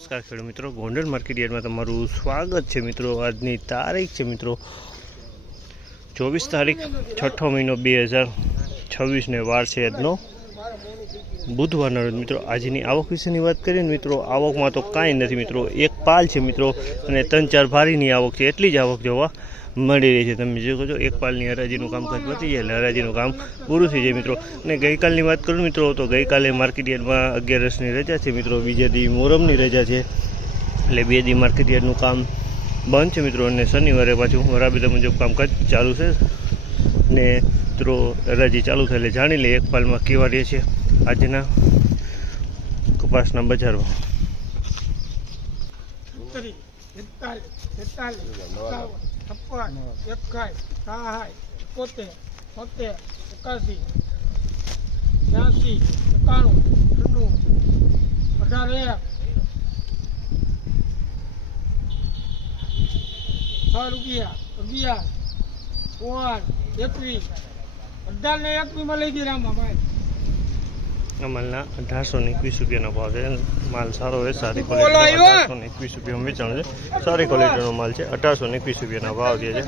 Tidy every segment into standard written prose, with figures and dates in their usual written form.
નમસ્કાર ખેડૂત મિત્રો, ગોંડલ માર્કેટ યાર્ડમાં તમારું સ્વાગત છે મિત્રો। આજની તારીખ છે મિત્રો 24 તારીખ 6ઠો મહિનો 2026 ને વાર છે આજનો બુધવારના રોજ મિત્રો। આજની આવક વિશેની વાત કરીએ ને મિત્રો, આવકમાં તો કાંઈ નથી મિત્રો, એક પાલ છે મિત્રો અને 3-4 ભારીની આવક છે, એટલી જ આવક જોવા મળી રહી છે। તમે જોઈ શકો છો એક પાલની હરાજીનું કામકાજ પતી જાય એટલે હરાજીનું કામ પૂરું થઈ જાય મિત્રો। અને ગઈકાલની વાત કરું મિત્રો તો ગઈકાલે માર્કેટ યાર્ડમાં 11ની રજા છે મિત્રો, બીજા દી મોહરમની રજા છે એટલે 2 દી માર્કેટ યાર્ડનું કામ બંધ છે મિત્રો। અને શનિવારે પાછું રાબેતા મુજબ કામકાજ ચાલુ છે ને મિત્રો હરાજી ચાલુ થાય એટલે જાણી લઈએ એક પાલમાં કેવા રહે છે આજના કપાસના બજાર ભાવ। 1821 રૂપિયાનો ભાવ છે। માલ સારો છે, સારી ક્વોલિટીનો 1821 રૂપિયામાં વેચાણ છે, સારી ક્વોલિટીનો માલ છે। 1821 રૂપિયાના ભાવ દે છે।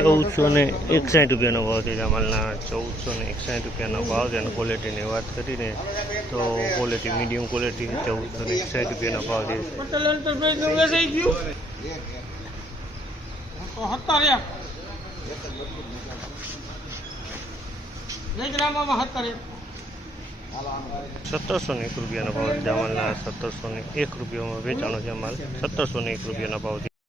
₹1461 ભાવ છે માલના, 1461 રૂપિયાનો ભાવ છે। અને ક્વોલિટીની વાત કરીને તો ક્વોલિટી મીડિયમ ક્વોલિટી 1461 રૂપિયાનો ભાવ છે। ₹1701 રૂપિયાનો ભાવ છે માલના, 1701 રૂપિયામાં વેચાણો છે માલ, 1701 રૂપિયાના ભાવ છે।